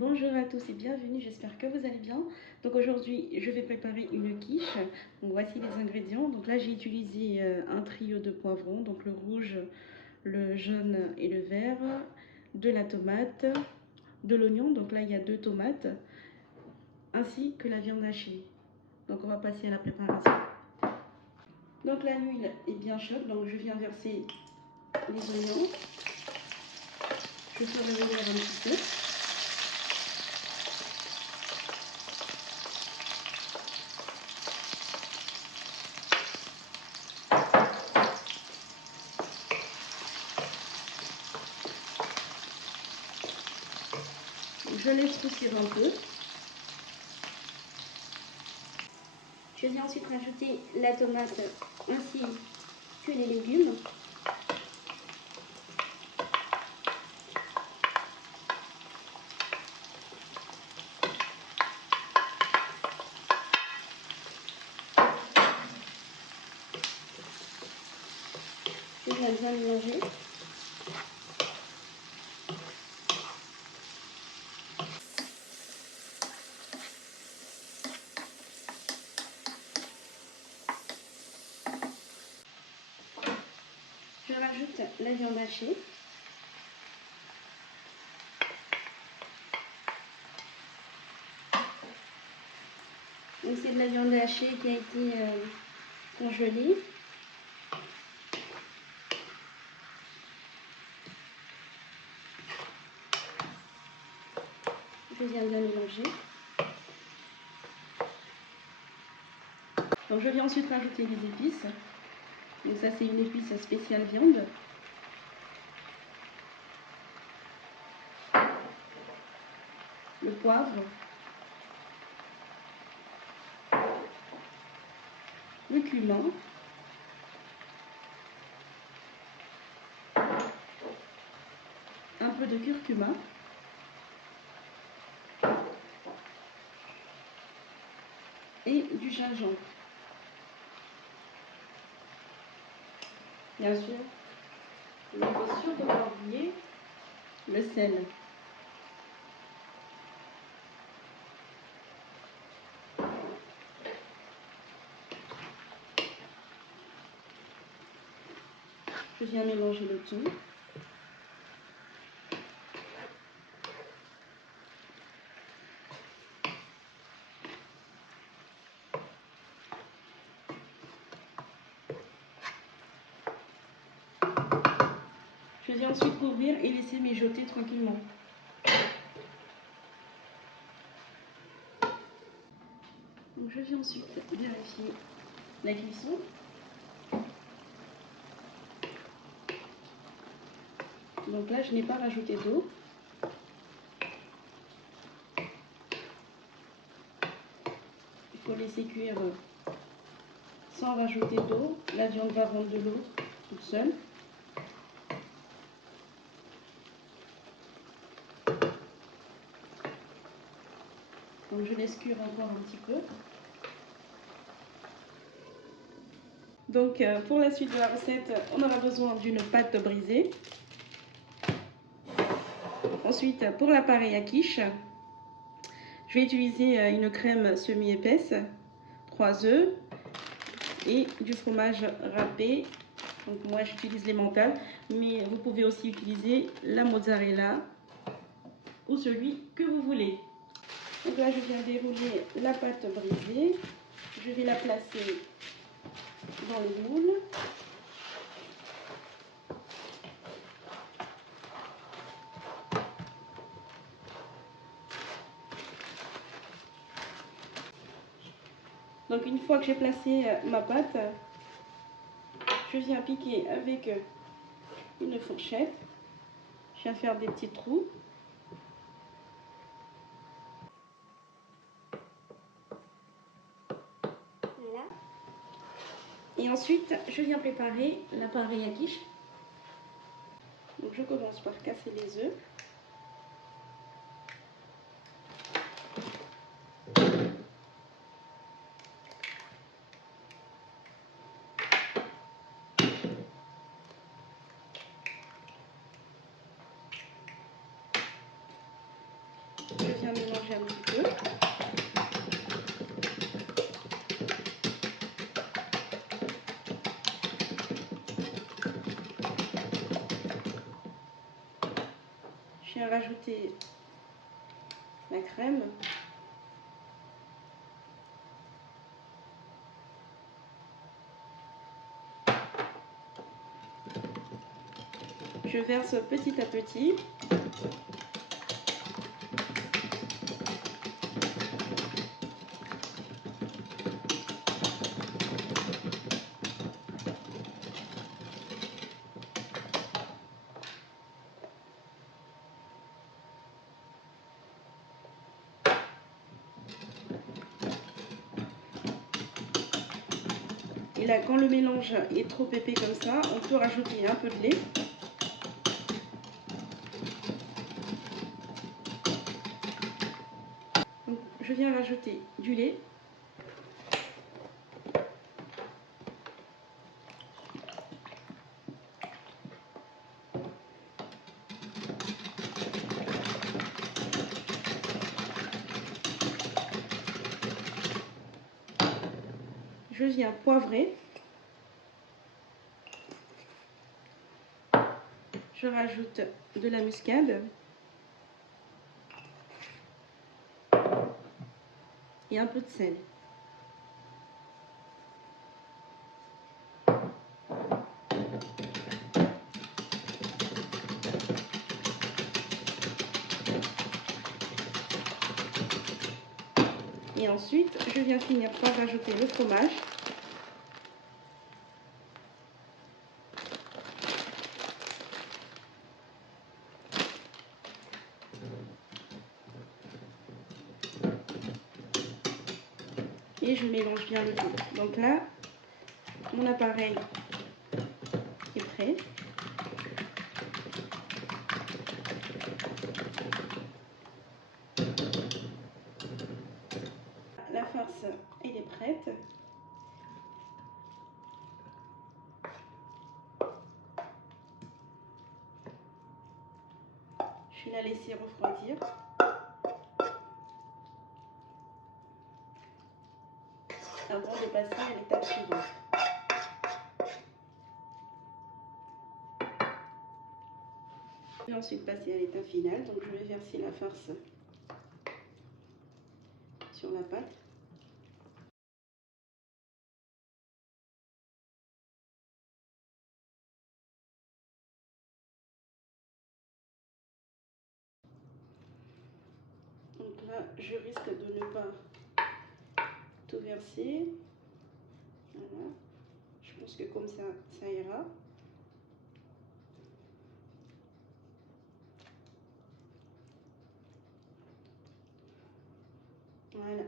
Bonjour à tous et bienvenue, j'espère que vous allez bien. Donc aujourd'hui, je vais préparer une quiche. Donc voici les ingrédients. Donc là, j'ai utilisé un trio de poivrons, donc le rouge, le jaune et le vert, de la tomate, de l'oignon. Donc là, il y a 2 tomates, ainsi que la viande hachée. Donc on va passer à la préparation. Donc là, l'huile est bien chaude, donc je viens verser les oignons. Je fais revenir un petit peu. Je laisse pousser un peu. Je viens ensuite rajouter la tomate ainsi que les légumes. Je viens bien mélanger. Je rajoute la viande hachée. Donc c'est de la viande hachée qui a été congelée. Je viens bien mélanger. Donc je viens ensuite rajouter les épices. Donc ça c'est une épice spéciale viande. Le poivre. Le cumin. Un peu de curcuma. Et du gingembre. Bien sûr, il ne faut surtout pas oublier le sel. Je viens mélanger le tout. Je viens ensuite couvrir et laisser mijoter tranquillement. Donc je viens ensuite vérifier la cuisson. Donc là, je n'ai pas rajouté d'eau. Il faut laisser cuire sans rajouter d'eau. La viande va rendre de l'eau toute seule. Donc je laisse cuire encore un petit peu. Donc pour la suite de la recette, on aura besoin d'une pâte brisée. Ensuite, pour l'appareil à quiche, je vais utiliser une crème semi-épaisse, 3 œufs et du fromage râpé. Donc moi j'utilise l'emmental, mais vous pouvez aussi utiliser la mozzarella ou celui que vous voulez. Donc là je viens dérouler la pâte brisée. Je vais la placer dans le moule. Donc une fois que j'ai placé ma pâte, je viens piquer avec une fourchette. Je viens faire des petits trous. Voilà. Et ensuite, je viens préparer l'appareil à quiche. Donc je commence par casser les œufs. Je viens mélanger un petit peu. Je viens rajouter la crème. Je verse petit à petit. Et là, quand le mélange est trop épais comme ça, on peut rajouter un peu de lait. Donc, je viens rajouter du lait. Je viens poivrer. Je rajoute de la muscade et un peu de sel. Et ensuite, je viens finir par rajouter le fromage. Et je mélange bien le tout. Donc là, mon appareil est prêt. La farce, elle est prête. Je vais la laisser refroidir. Avant de passer à l'étape suivante. Je vais ensuite passer à l'étape finale. Donc je vais verser la farce sur la pâte. Donc là, je risque de ne pas tout verser. Voilà. Je pense que comme ça ira. Voilà.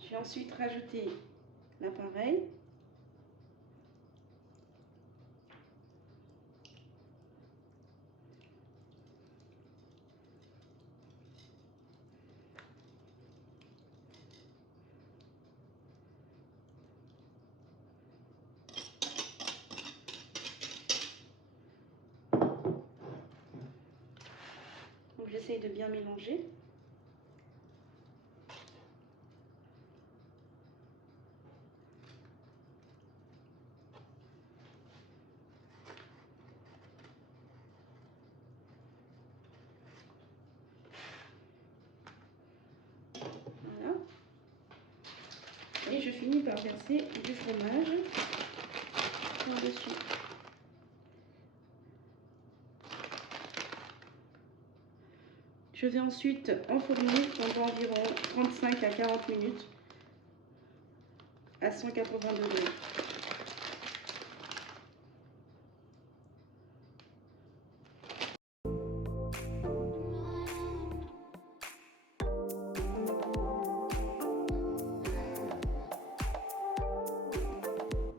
Je vais ensuite rajouter l'appareil. Donc j'essaye de bien mélanger. Voilà. Et je finis par verser du fromage par-dessus. Je vais ensuite enfourner pendant environ 35 à 40 minutes à 180 degrés.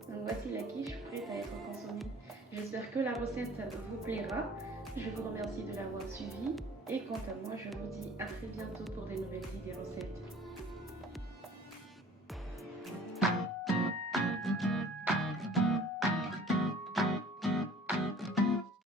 Donc voici la quiche prête à être consommée. J'espère que la recette vous plaira. Je vous remercie de l'avoir suivie et quant à moi, je vous dis à très bientôt pour des